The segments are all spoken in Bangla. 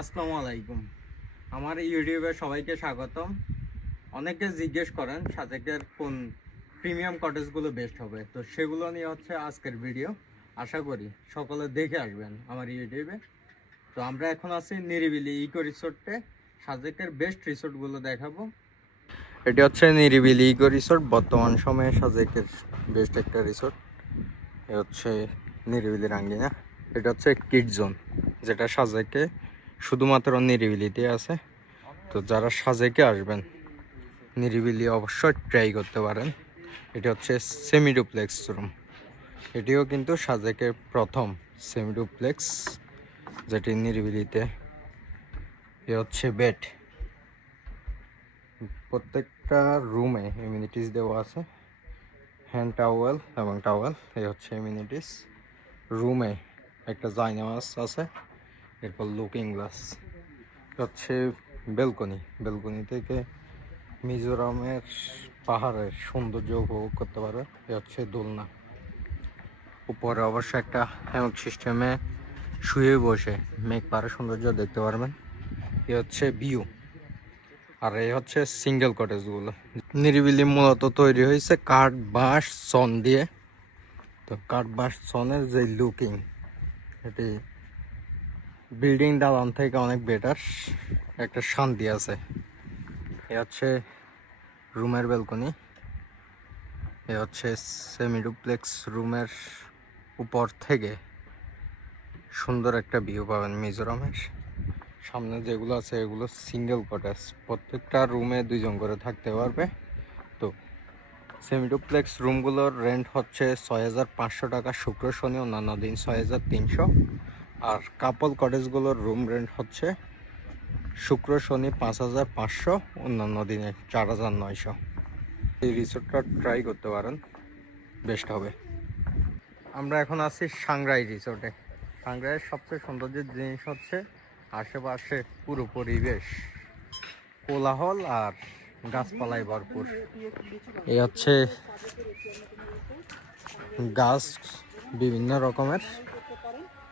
আসসালামু আলাইকুম। আমার ইউটিউবে সবাইকে স্বাগতম। অনেকে জিজ্ঞেস করেন সাজেকের কোন প্রিমিয়াম কটেজগুলো বেস্ট হবে। তো সেগুলো নিয়ে হচ্ছে আজকের ভিডিও। আশা করি সকলে দেখে আসবেন আমার ইউটিউবে। তো আমরা এখন আছি নিরিবিলি ইকো রিসোর্টে সাজেকের বেস্ট রিসোর্টগুলো দেখাবো। এটি হচ্ছে নিরিবিলি ইকো রিসোর্ট বর্তমান সময়ে সাজেকের বেস্ট একটা রিসোর্ট। এ হচ্ছে নিরিবিলি রাঙ্গিনা। এটা হচ্ছে কিড জোন, যেটা সাজেকে শুধুমাত্র নিরিবিলিতে আছে। তো যারা সাজেকে আসবেন, নিরিবিলি অবশ্যই ট্রাই করতে পারেন। এটি হচ্ছে সেমি ডুপ্লেক্স রুম এটিও কিন্তু সাজেকের প্রথম সেমি ডুপ্লেক্স যেটি নিরিবিলিতে। এ হচ্ছে বেড প্রত্যেকটা রুমে ইমিউনিটিস দেওয়া আছে। হ্যান্ড টাওয়েল এবং টাওয়েল এই হচ্ছে ইমিউনিটিস রুমে একটা জাইনামাস আছে। এরপর লুকিং গ্লাস হচ্ছে বেলকনি। বেলকনি থেকে মিজোরামের পাহাড়ের সৌন্দর্য উপভোগ করতে পারে। এ হচ্ছে দোলনা। উপরে অবশ্য একটা হ্যামক সিস্টেমে শুয়ে বসে মেঘ পাহাড়ের সৌন্দর্য দেখতে পারবেন। এ হচ্ছে ভিউ আর এই হচ্ছে সিঙ্গেল কটেজগুলো নিরিবিলি মূলত তৈরি হয়েছে কাঠ বাঁশ, সন দিয়ে। তো কাঠ বাঁশ, সনের যে লুকিং এটি বিল্ডিং দালান থেকে অনেক বেটার একটা শান্তি আছে। এ হচ্ছে রুমের ব্যালকনি এ হচ্ছে সেমি ডুপ্লেক্স রুমের উপর থেকে সুন্দর একটা ভিউ পাবেন মিজোরামের। সামনে যেগুলো আছে এগুলো সিঙ্গেল কটেজ প্রত্যেকটা রুমে দুইজন করে থাকতে পারবে। তো সেমি ডুপ্লেক্স রুমগুলোর রেন্ট হচ্ছে ছয় হাজার পাঁচশো টাকা। শুক্র, শনি, অন্যান্য দিন ছয় হাজার তিনশো। আর কাপল কটেজগুলোর রুম রেন্ট হচ্ছে শুক্র, শনি পাঁচ হাজার পাঁচশো, অন্যান্য দিনে চার হাজার নয়শো। এই রিসোর্টটা ট্রাই করতে পারেন বেস্ট হবে। আমরা এখন আছি সাংরাই রিসোর্টে। সাংরাইয়ের সবচেয়ে সৌন্দর্যের জিনিস হচ্ছে আশেপাশে পুরো পরিবেশ, কোলাহল আর গাছপালায় ভরপুর। এই হচ্ছে গাছ বিভিন্ন রকমের।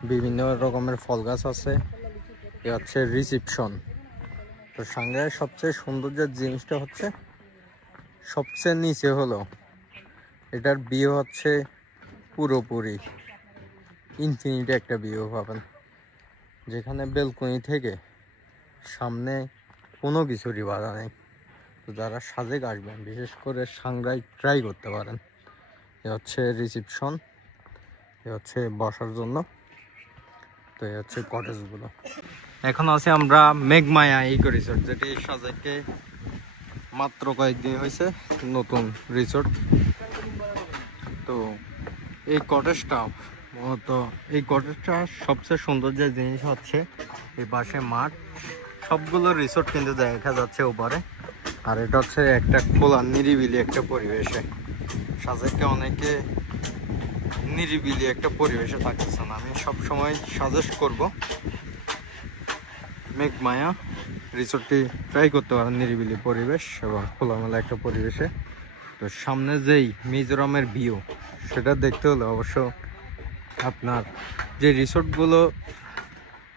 বিভিন্ন রকমের ফল গাছ আছে। এ হচ্ছে রিসিপশন। তো সাংহাইয়ের সবচেয়ে সৌন্দর্যের জিনিসটা হচ্ছে, সবচেয়ে নিচে হলো, এটার বিয়ে হচ্ছে পুরোপুরি। ইনফিনিটি একটা ভিউ পাবেন। যেখানে বেলকনি থেকে সামনে কোনো কিছুরই বাধা নেই। তো যারা সাজেক আসবেন, বিশেষ করে সাংরাই ট্রাই করতে পারেন। এ হচ্ছে রিসিপশন এ হচ্ছে বসার জন্য। তো এই হচ্ছে কটেজগুলো এখন আছি আমরা মেঘমায়া ইকো রিসোর্ট যেটি সাজেকে মাত্র কয়েকদিন হয়েছে নতুন রিসোর্ট তো এই কটেজটা মূলত এই কটেজটা সবচেয়ে সৌন্দর্যের জিনিস হচ্ছে, এই পাশে মাঠ। সবগুলো রিসোর্ট কিন্তু দেখা যাচ্ছে উপরে। আর এটা হচ্ছে একটা খোলা নিরিবিলি একটা পরিবেশে। সাজেকে অনেকে নিরিবিলি একটা পরিবেশে থাকতেছেন আমি সব সময় সাজেস্ট করব, মেঘমায়া রিসোর্টটি ট্রাই করতে পারেন, নিরিবিলি পরিবেশ এবং খোলামেলা একটা পরিবেশে। তো সামনে যেই মিজোরামের ভিউ সেটা দেখতে হলে অবশ্য আপনার যে রিসোর্টগুলো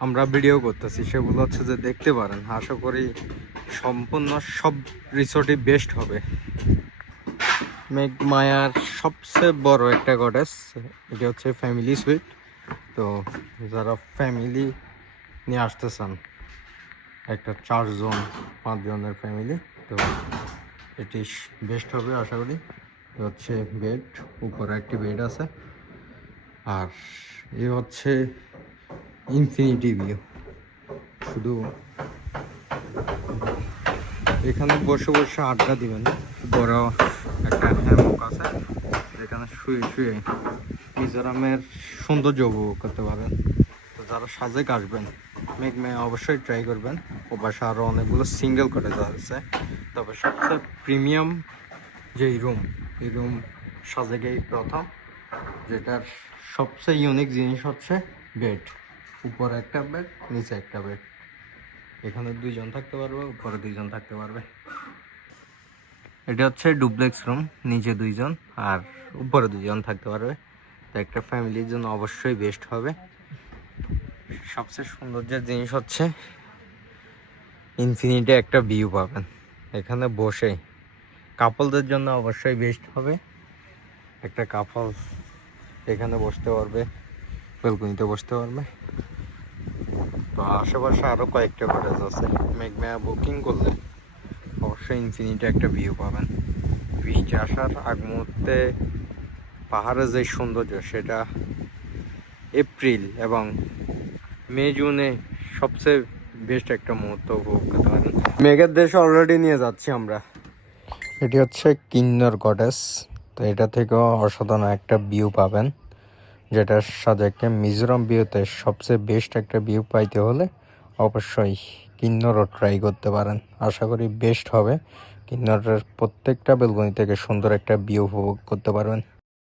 আমরা ভিডিও করতেছি, সেগুলো হচ্ছে যে দেখতে পারেন। আশা করি সম্পূর্ণ সব রিসোর্টই বেস্ট হবে। মেঘমায়ার সবচেয়ে বড় একটা গডেস এটা হচ্ছে ফ্যামিলি সুইট তো যারা ফ্যামিলি নিয়ে আসতে চান, একটা চারজন পাঁচজনের ফ্যামিলি তো এটি বেস্ট হবে আশা করি। হচ্ছে বেড উপরে একটি বেড আছে। আর এ হচ্ছে ইনফিনিটি ভিউ শুধু এখানে বসে বসে আড্ডা দিবেন বড় একটা হ্যামক আছে, যেখানে শুয়ে শুয়ে মিজোরামের সৌন্দর্য উপভোগ করতে পারেন তো যারা সাজেক আসবেন মেঘমে অবশ্যই ট্রাই করবেন। ও পাশে আরও অনেকগুলো সিঙ্গেল কটেজ আছে। তবে সবচেয়ে প্রিমিয়াম যেই রুম এই রুম সাজেকেই প্রথম, যেটার সবচেয়ে ইউনিক জিনিস হচ্ছে বেড উপরে একটা বেড নিচে একটা বেড এখানে দুইজন থাকতে পারবে, উপরে দুইজন থাকতে পারবে। এটা হচ্ছে ডুপ্লেক্স রুম নিচে দুইজন আর উপরে দুইজন থাকতে পারবে। তো একটা ফ্যামিলির জন্য অবশ্যই বেস্ট হবে। সবচেয়ে সৌন্দর্যের জিনিস হচ্ছে ইনফিনিটি একটা ভিউ পাবেন। এখানে বসে কাপলদের জন্য অবশ্যই বেস্ট হবে। একটা কাপল এখানে বসতে পারবে বেলকুনিতে বসতে পারবে। তো আশেপাশে আরও কয়েকটা কটেজ আছে। মেঘমেয়া বুকিং করলে অবশ্যই ইনফিনিটি একটা ভিউ পাবেন। বিচ আসার আগ মুহূর্তে পাহাড়ের যে সৌন্দর্য, সেটা এপ্রিল এবং মে, জুনে সবচেয়ে বেস্ট একটা মুহূর্ত উপভোগ করতে পারেন মেঘের দেশ অলরেডি নিয়ে যাচ্ছি আমরা। এটি হচ্ছে কিন্নর কটেজ তো এটা থেকেও অসাধারণ একটা ভিউ পাবেন, যেটার সাথে একটা মিজোরাম ভিউতে সবচেয়ে বেস্ট একটা ভিউ পাইতে হলে অবশ্যই কিন্নরও ট্রাই করতে পারেন। আশা করি বেস্ট হবে। কিন্নরের প্রত্যেকটা বেলকনি থেকে সুন্দর একটা ভিউ উপভোগ করতে পারবেন।